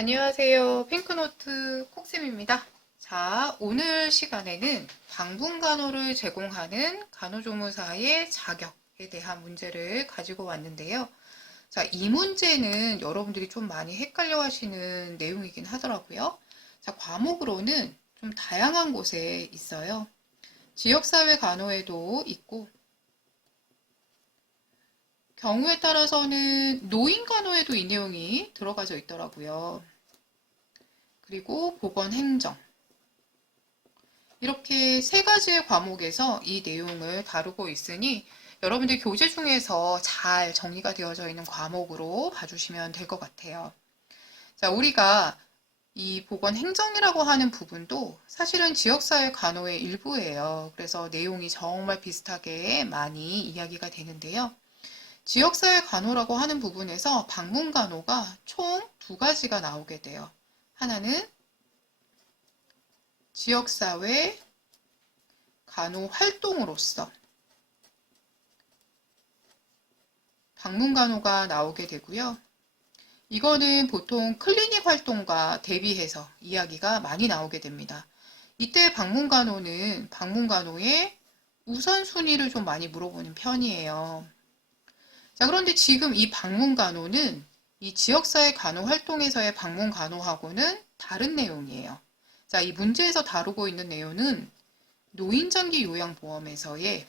안녕하세요. 핑크노트 콕쌤입니다. 자, 오늘 시간에는 방문간호를 제공하는 간호조무사의 자격에 대한 문제를 가지고 왔는데요. 자, 이 문제는 여러분들이 좀 많이 헷갈려 하시는 내용이긴 하더라고요. 자, 과목으로는 좀 다양한 곳에 있어요. 지역사회 간호에도 있고, 경우에 따라서는 노인간호에도 이 내용이 들어가져 있더라고요. 그리고 보건행정. 이렇게 세 가지의 과목에서 이 내용을 다루고 있으니 여러분들 교재 중에서 잘 정리가 되어져 있는 과목으로 봐주시면 될 것 같아요. 자, 우리가 이 보건행정이라고 하는 부분도 사실은 지역사회 간호의 일부예요. 그래서 내용이 정말 비슷하게 많이 이야기가 되는데요. 지역사회 간호라고 하는 부분에서 방문간호가 총 두 가지가 나오게 돼요. 하나는 지역사회 간호 활동으로서 방문간호가 나오게 되고요. 이거는 보통 클리닉 활동과 대비해서 이야기가 많이 나오게 됩니다. 이때 방문간호는 방문간호의 우선순위를 좀 많이 물어보는 편이에요. 자, 그런데 지금 이 방문간호는 이 지역사회 간호 활동에서의 방문간호하고는 다른 내용이에요. 자, 이 문제에서 다루고 있는 내용은 노인장기 요양보험에서의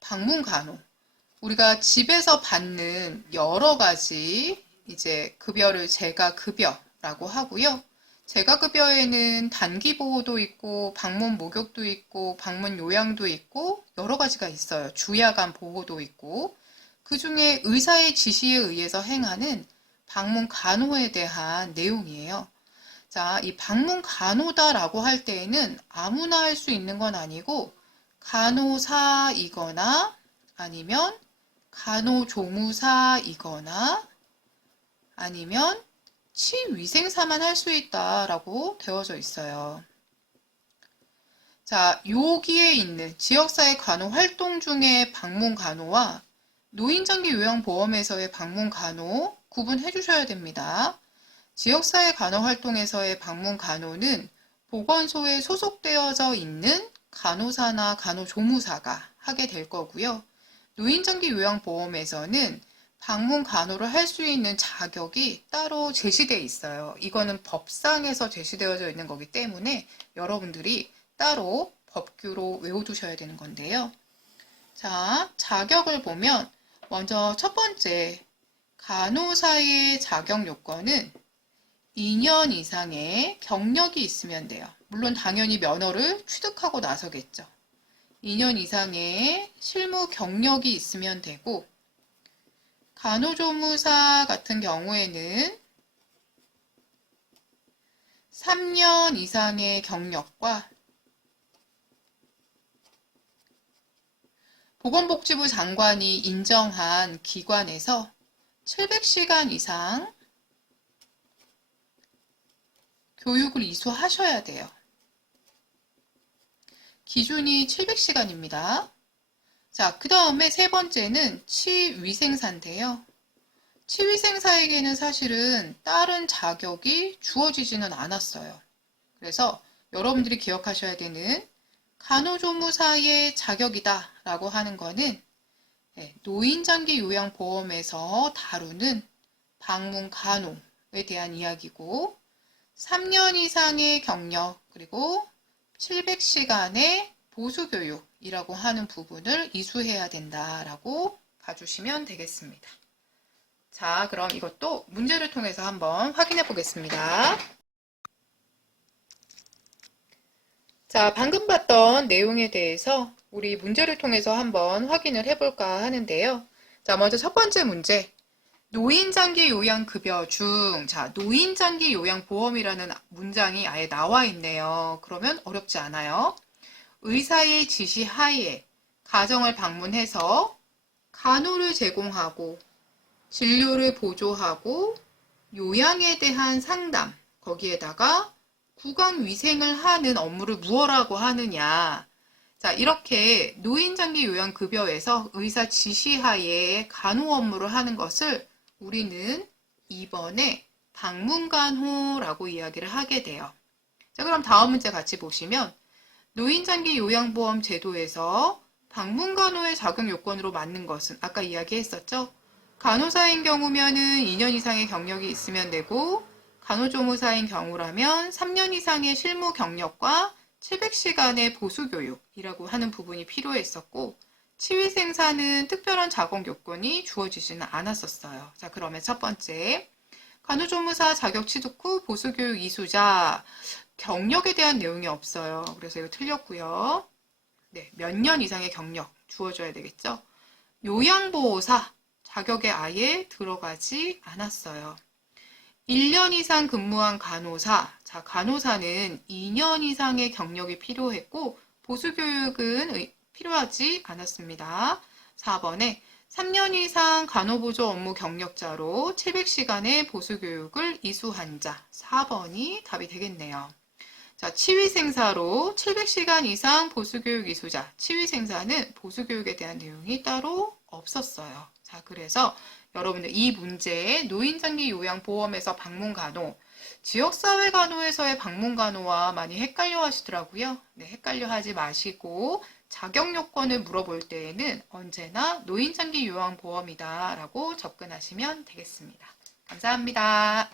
방문간호. 우리가 집에서 받는 여러 가지 이제 급여를 재가급여라고 하고요. 재가급여에는 단기 보호도 있고 방문 목욕도 있고 방문 요양도 있고 여러 가지가 있어요. 주야간 보호도 있고 그 중에 의사의 지시에 의해서 행하는 방문 간호에 대한 내용이에요. 자, 이 방문 간호다라고 할 때에는 아무나 할 수 있는 건 아니고 간호사이거나 아니면 간호조무사이거나 아니면 치위생사만 할 수 있다라고 되어져 있어요. 자, 여기에 있는 지역사회 간호 활동 중에 방문 간호와 노인장기 요양보험에서의 방문 간호 구분해 주셔야 됩니다. 지역사회 간호 활동에서의 방문 간호는 보건소에 소속되어져 있는 간호사나 간호조무사가 하게 될 거고요. 노인장기 요양보험에서는 방문 간호를 할 수 있는 자격이 따로 제시되어 있어요. 이거는 법상에서 제시되어져 있는 거기 때문에 여러분들이 따로 법규로 외워두셔야 되는 건데요. 자, 자격을 보면 먼저 첫 번째, 간호사의 자격 요건은 2년 이상의 경력이 있으면 돼요. 물론 당연히 면허를 취득하고 나서겠죠. 2년 이상의 실무 경력이 있으면 되고, 간호조무사 같은 경우에는 3년 이상의 경력과 보건복지부 장관이 인정한 기관에서 700시간 이상 교육을 이수하셔야 돼요. 기준이 700시간입니다. 자, 그 다음에 세 번째는 치위생사인데요. 치위생사에게는 사실은 다른 자격이 주어지지는 않았어요. 그래서 여러분들이 기억하셔야 되는 간호조무사의 자격이다 라고 하는 거는 노인장기 요양보험에서 다루는 방문간호에 대한 이야기고 3년 이상의 경력 그리고 700시간의 보수교육이라고 하는 부분을 이수해야 된다라고 봐주시면 되겠습니다. 자, 그럼 이것도 문제를 통해서 한번 확인해 보겠습니다. 자, 방금 봤던 내용에 대해서 우리 문제를 통해서 한번 확인을 해볼까 하는데요. 자, 먼저 첫 번째 문제. 노인장기 요양급여 중, 자, 노인장기 요양보험이라는 문장이 아예 나와 있네요. 그러면 어렵지 않아요. 의사의 지시 하에 가정을 방문해서 간호를 제공하고 진료를 보조하고 요양에 대한 상담, 거기에다가 구강위생을 하는 업무를 무엇라고 하느냐. 자, 이렇게 노인장기 요양급여에서 의사 지시하에 간호 업무를 하는 것을 우리는 이번에 방문간호라고 이야기를 하게 돼요. 자, 그럼 다음 문제 같이 보시면 노인장기 요양보험 제도에서 방문간호의 자격 요건으로 맞는 것은 아까 이야기했었죠? 간호사인 경우면은 2년 이상의 경력이 있으면 되고 간호조무사인 경우라면 3년 이상의 실무 경력과 700시간의 보수교육이라고 하는 부분이 필요했었고 치위생사는 특별한 자격 요건이 주어지지는 않았었어요. 자, 그러면 첫 번째 간호조무사 자격 취득 후 보수교육 이수자 경력에 대한 내용이 없어요. 그래서 이거 틀렸고요. 네, 몇 년 이상의 경력 주어줘야 되겠죠. 요양보호사 자격에 아예 들어가지 않았어요. 1년 이상 근무한 간호사. 자, 간호사는 2년 이상의 경력이 필요했고 보수교육은 필요하지 않았습니다. 4번에 3년 이상 간호보조 업무 경력자로 700시간의 보수교육을 이수한 자. 4번이 답이 되겠네요. 자, 치위생사로 700시간 이상 보수교육 이수자. 치위생사는 보수교육에 대한 내용이 따로 없었어요. 자, 그래서 여러분들 이 문제에 노인장기 요양보험에서 방문간호, 지역사회간호에서의 방문간호와 많이 헷갈려 하시더라고요. 네, 헷갈려 하지 마시고 자격 요건을 물어볼 때에는 언제나 노인장기 요양보험이다 라고 접근하시면 되겠습니다. 감사합니다.